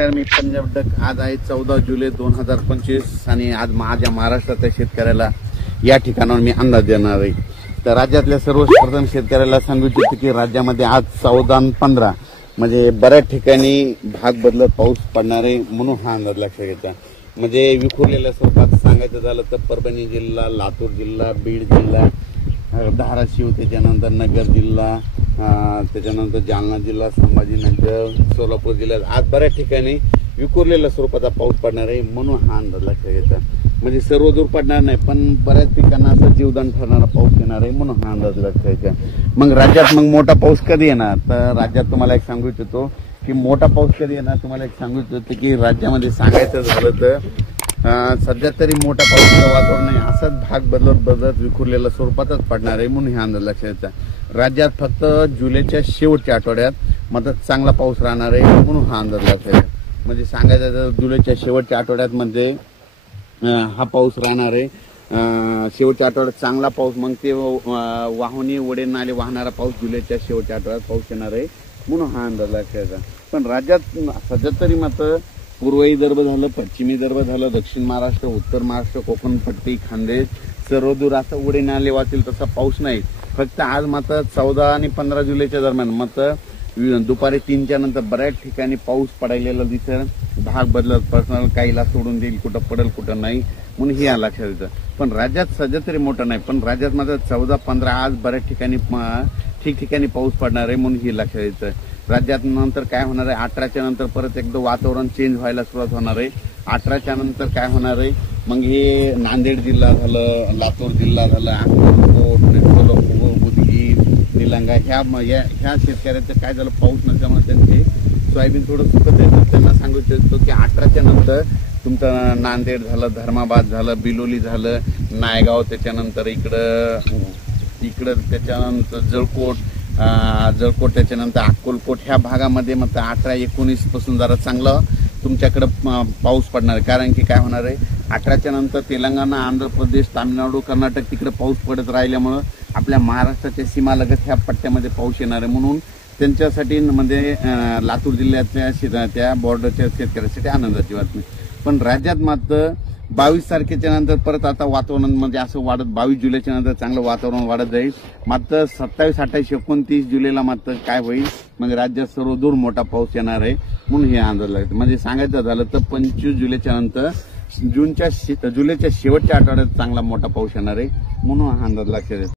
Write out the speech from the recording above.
नमस्कार, मी पंजाब डक। आज आहे 14 जुलै 2025 आणि आज माझ्या महाराष्ट्रातल्या शेतकऱ्याला या ठिकाणावर मी अंदाज देणार आहे। तर राज्यातल्या सर्वप्रथम शेतकऱ्याला सांगू इच्छितो की राज्यामध्ये आज 14 आणि 15 म्हणजे बऱ्याच ठिकाणी भाग बदलत पाऊस पडणार आहे, म्हणून हा अंदाज लक्षात घ्यायचा। म्हणजे विखुरलेल्या स्वरूपात सांगायचं झालं तर परभणी जिल्हा, लातूर जिल्हा, बीड जिल्हा, धाराशिव, त्याच्यानंतर नगर जिल्हा, त्याच्यानंतर जालना जिल्हा, संभाजीनगर, सोलापूर जिल्ह्यात आज बऱ्याच ठिकाणी विखुरलेल्या स्वरूपाचा पाऊस पडणार आहे, म्हणून हा अंदाज लक्षात घ्यायचा। म्हणजे सर्व दूर पडणार नाही, पण बऱ्याच ठिकाणी असं जीवदान ठरणारा पाऊस येणार आहे, म्हणून हा अंदाज लक्षात घ्यायचा। मग राज्यात मग मोठा पाऊस कधी येणार, तर राज्यात तुम्हाला एक सांगू इच्छितो की मोठा पाऊस कधी येणार। तुम्हाला एक सांगू इच्छितो की राज्यामध्ये सांगायचं झालं तर सध्या तरी मोठा पावसाचं वातावरण नाही, असंच भाग बदलत विखुरलेल्या स्वरूपातच पडणार आहे, म्हणून हे अंदाज लक्षात घ्यायचा। राज्यात फक्त जुलैच्या शेवटच्या आठवड्यात मात्र चांगला पाऊस राहणार आहे, म्हणून हा अंदाज लक्षात घ्यायचा। म्हणजे सांगायचं तर जुलैच्या शेवटच्या आठवड्यात म्हणजे हा पाऊस राहणार आहे। शेवटच्या आठवड्यात चांगला पाऊस, मग ते वाहनी ओढे नाले वाहणारा पाऊस जुलैच्या शेवटच्या आठवड्यात पाऊस येणार आहे, म्हणून हा अंदाज लक्षात घ्यायचा। पण राज्यात सध्या तरी मात्र पूर्व विदर्भ झालं, पश्चिमी विदर्भ झालं, दक्षिण महाराष्ट्र, उत्तर महाराष्ट्र, कोकण पट्टी, खानदेश सर्व दूर असं उडे नाले वाहतील तसा पाऊस नाही। फक्त आज मात्र 14 आणि 15 जुलैच्या दरम्यान मात्र दुपारी 3च्या नंतर बऱ्याच ठिकाणी पाऊस पडायला दिसेल, भाग बदलत पर्सनल काहीला सोडून देईल, कुठं पडेल कुठं नाही, म्हणून हे लक्षात येतं। पण राज्यात सध्या तरी मोठं नाही, पण राज्यात मात्र 14-15 आज बऱ्याच ठिकाणी ठिकठिकाणी पाऊस पडणार आहे, म्हणून हे लक्षात येतं। राज्यात नंतर काय होणार आहे, 18च्या नंतर परत एकदा वातावरण चेंज व्हायला सुरुवात होणार आहे। 18च्या नंतर काय होणार आहे, मग हे नांदेड जिल्हा झालं, लातूर जिल्हा झालं, अक्कलकोट, सोलापूर, उदगीर, निलंगा ह्या शेतकऱ्यांचं काय झालं, पाऊस नसल्यामुळे त्यांचे सोयाबीन थोडं सुकत आहे। त्यांना सांगू इच्छितो की 18च्या नंतर तुमचं नांदेड झालं, धर्माबाद झालं, बिलोली झालं, नायगाव, त्याच्यानंतर इकडं त्याच्यानंतर जळकोट, त्याच्यानंतर अक्कलकोट ह्या भागामध्ये मग 18-19 पासून जरा चांगला तुमच्याकडे पाऊस पडणार आहे। कारण की काय होणार आहे, 18च्या नंतर तेलंगणा, आंध्र प्रदेश, तामिळनाडू, कर्नाटक तिकडे पाऊस पडत राहिल्यामुळं आपल्या महाराष्ट्राच्या सीमालगत ह्या पट्ट्यामध्ये पाऊस येणार आहे, म्हणून त्यांच्यासाठी म्हणजे लातूर जिल्ह्यातल्या त्या बॉर्डरच्या शेतकऱ्यांसाठी आनंदाची बातमी। पण राज्यात मात्र 22 तारखेच्या नंतर परत आता वातावरण म्हणजे असं वाढत 22 जुलैच्या नंतर चांगलं वातावरण वाढत जाईल। मात्र 27, 28, 29 जुलैला मात्र काय होईल, म्हणजे राज्यात सर्व दूर मोठा पाऊस येणार आहे, म्हणून हे अंदाज लागतं। म्हणजे सांगायचं झालं तर 25 जुलैच्या नंतर जुलैच्या शेवटच्या आठवड्यात चांगला मोठा पाऊस येणार आहे, म्हणून हा अंदाज लक्षात येतो।